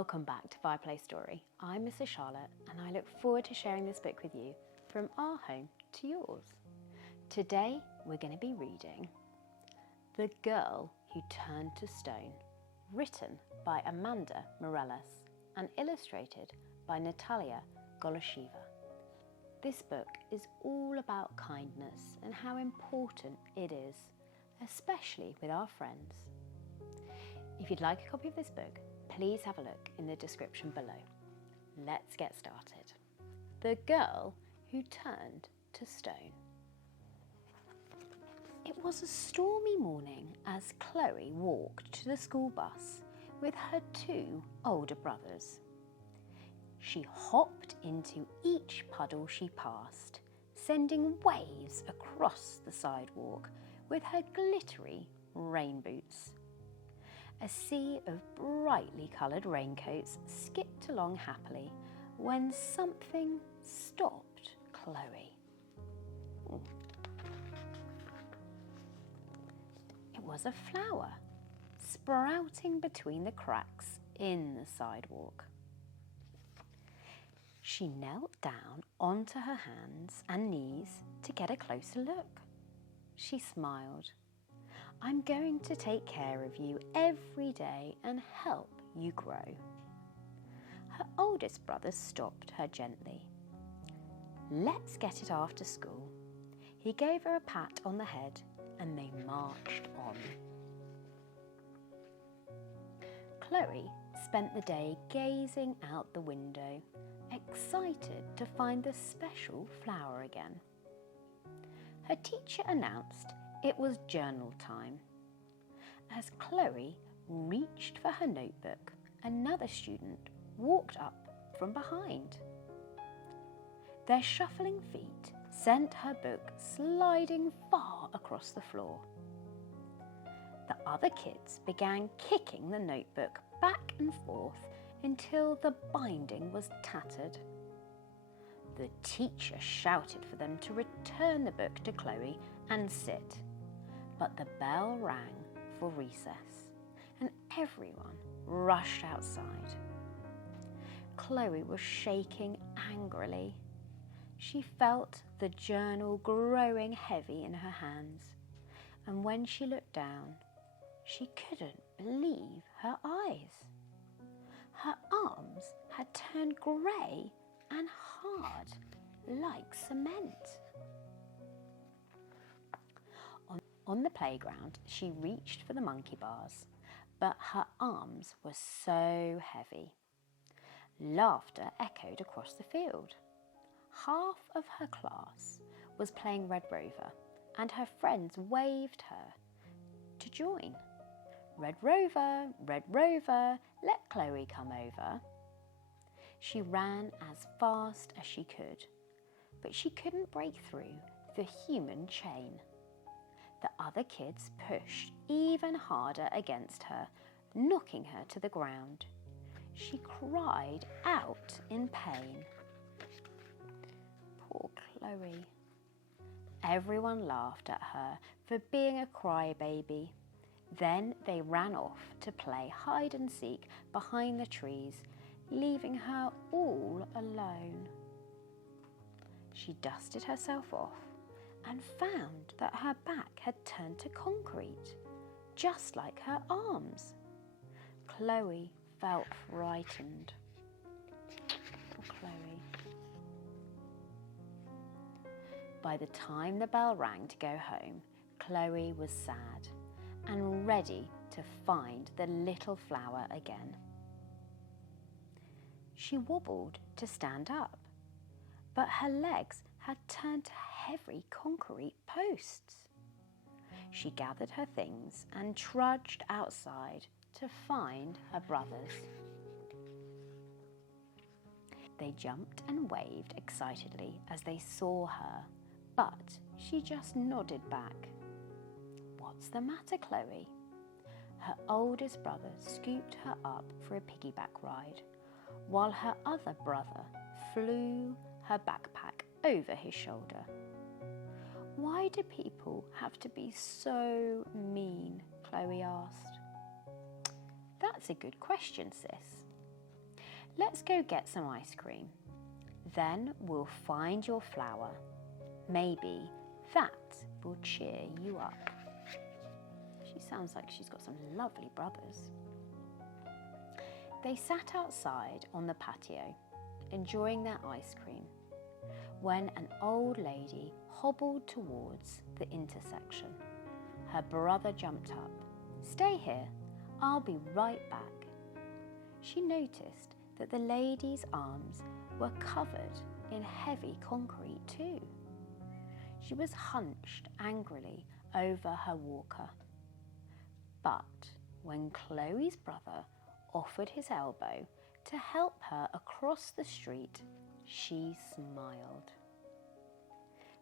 Welcome back to Fireplace Story. I'm Mrs. Charlotte and I look forward to sharing this book with you from our home to yours. Today we're going to be reading The Girl Who Turned to Stone, written by Amanda Mireles and illustrated by Natalia Golysheva. This book is all about kindness and how important it is, especially with our friends. If you'd like a copy of this book, please have a look in the description below. Let's get started. The Girl Who Turned to Stone. It was a stormy morning as Chloe walked to the school bus with her two older brothers. She hopped into each puddle she passed, sending waves across the sidewalk with her glittery rain boots. A sea of brightly coloured raincoats skipped along happily when something stopped Chloe. It was a flower sprouting between the cracks in the sidewalk. She knelt down onto her hands and knees to get a closer look. She smiled. I'm going to take care of you every day and help you grow. Her oldest brother stopped her gently. Let's get it after school. He gave her a pat on the head and they marched on. Chloe spent the day gazing out the window, excited to find the special flower again. Her teacher announced it was journal time. As Chloe reached for her notebook, another student walked up from behind. Their shuffling feet sent her book sliding far across the floor. The other kids began kicking the notebook back and forth until the binding was tattered. The teacher shouted for them to return the book to Chloe and sit. But the bell rang for recess and everyone rushed outside. Chloe was shaking angrily. She felt the journal growing heavy in her hands, and when she looked down, she couldn't believe her eyes. Her arms had turned grey and hard like cement. On the playground, she reached for the monkey bars, but her arms were so heavy. Laughter echoed across the field. Half of her class was playing Red Rover, and her friends waved her to join. Red Rover, let Chloe come over. She ran as fast as she could, but she couldn't break through the human chain. The other kids pushed even harder against her, knocking her to the ground. She cried out in pain. Poor Chloe. Everyone laughed at her for being a crybaby. Then they ran off to play hide and seek behind the trees, leaving her all alone. She dusted herself off and found that her back had turned to concrete, just like her arms. Chloe felt frightened. Poor Chloe. By the time the bell rang to go home, Chloe was sad and ready to find the little flower again. She wobbled to stand up, but her legs had turned to heavy concrete posts. She gathered her things and trudged outside to find her brothers. They jumped and waved excitedly as they saw her, but she just nodded back. What's the matter, Chloe? Her oldest brother scooped her up for a piggyback ride, while her other brother flew her backpack over his shoulder. Why do people have to be so mean? Chloe asked. That's a good question, sis. Let's go get some ice cream. Then we'll find your flower. Maybe that will cheer you up." She sounds like she's got some lovely brothers. They sat outside on the patio, enjoying their ice cream, when an old lady hobbled towards the intersection. Her brother jumped up. "Stay here, I'll be right back." She noticed that the lady's arms were covered in heavy concrete too. She was hunched angrily over her walker. But when Chloe's brother offered his elbow to help her across the street, she smiled.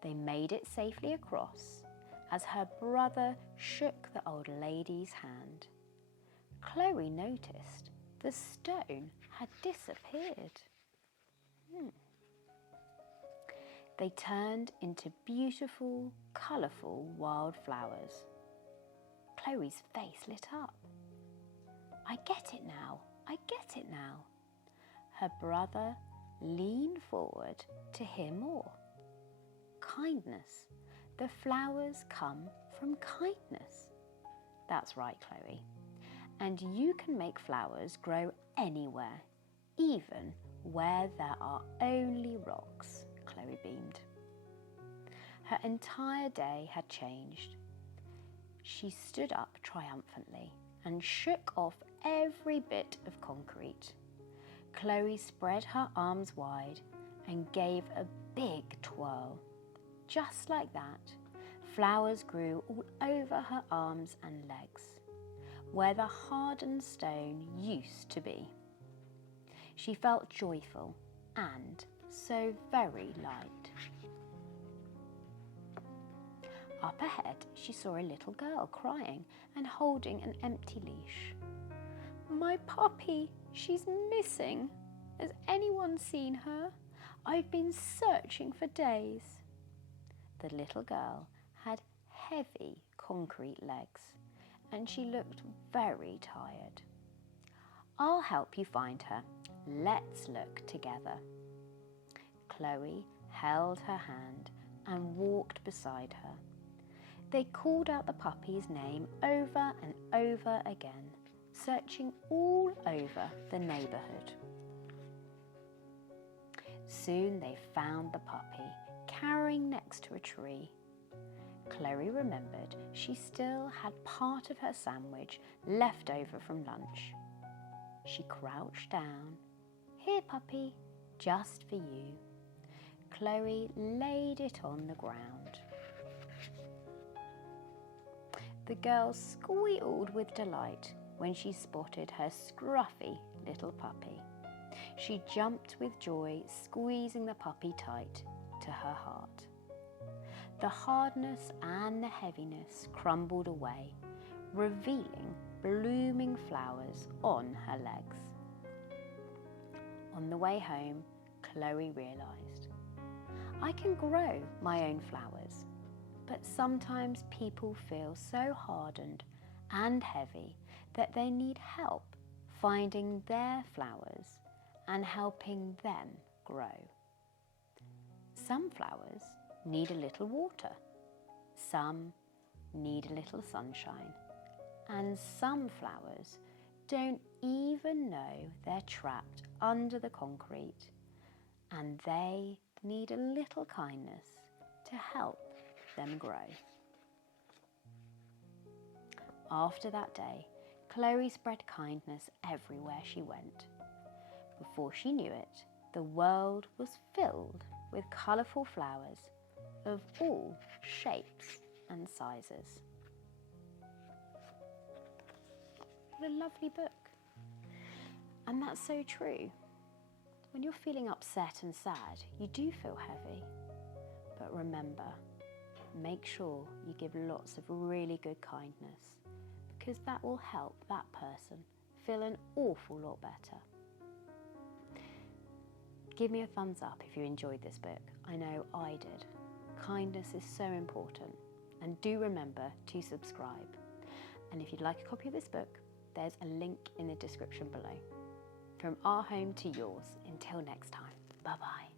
They made it safely across as her brother shook the old lady's hand. Chloe noticed the stone had disappeared. They turned into beautiful, colourful wildflowers. Chloe's face lit up. "I get it now, I get it now." Her brother leaned forward to hear more. Kindness. The flowers come from kindness. That's right, Chloe. And you can make flowers grow anywhere, even where there are only rocks, Chloe beamed. Her entire day had changed. She stood up triumphantly and shook off every bit of concrete. Chloe spread her arms wide and gave a big twirl. Just like that, flowers grew all over her arms and legs, where the hardened stone used to be. She felt joyful and so very light. Up ahead, she saw a little girl crying and holding an empty leash. "My puppy, she's missing. Has anyone seen her? I've been searching for days." The little girl had heavy concrete legs and she looked very tired. "I'll help you find her. Let's look together." Chloe held her hand and walked beside her. They called out the puppy's name over and over again, searching all over the neighbourhood. Soon they found the puppy, cowering next to a tree. Chloe remembered she still had part of her sandwich left over from lunch. She crouched down. "Here, puppy, just for you." Chloe laid it on the ground. The girl squealed with delight when she spotted her scruffy little puppy. She jumped with joy, squeezing the puppy tight to her heart. The hardness and the heaviness crumbled away, revealing blooming flowers on her legs. On the way home, Chloe realised, "I can grow my own flowers, but sometimes people feel so hardened and heavy that they need help finding their flowers and helping them grow. Some flowers need a little water, some need a little sunshine, and some flowers don't even know they're trapped under the concrete, and they need a little kindness to help them grow." After that day, Chloe spread kindness everywhere she went. Before she knew it, the world was filled with colourful flowers of all shapes and sizes. What a lovely book. And that's so true. When you're feeling upset and sad, you do feel heavy. But remember, make sure you give lots of really good kindness, because that will help that person feel an awful lot better. Give me a thumbs up if you enjoyed this book. I know I did. Kindness is so important, and do remember to subscribe. And if you'd like a copy of this book, there's a link in the description below. from our home to yours. Until next time, bye-bye.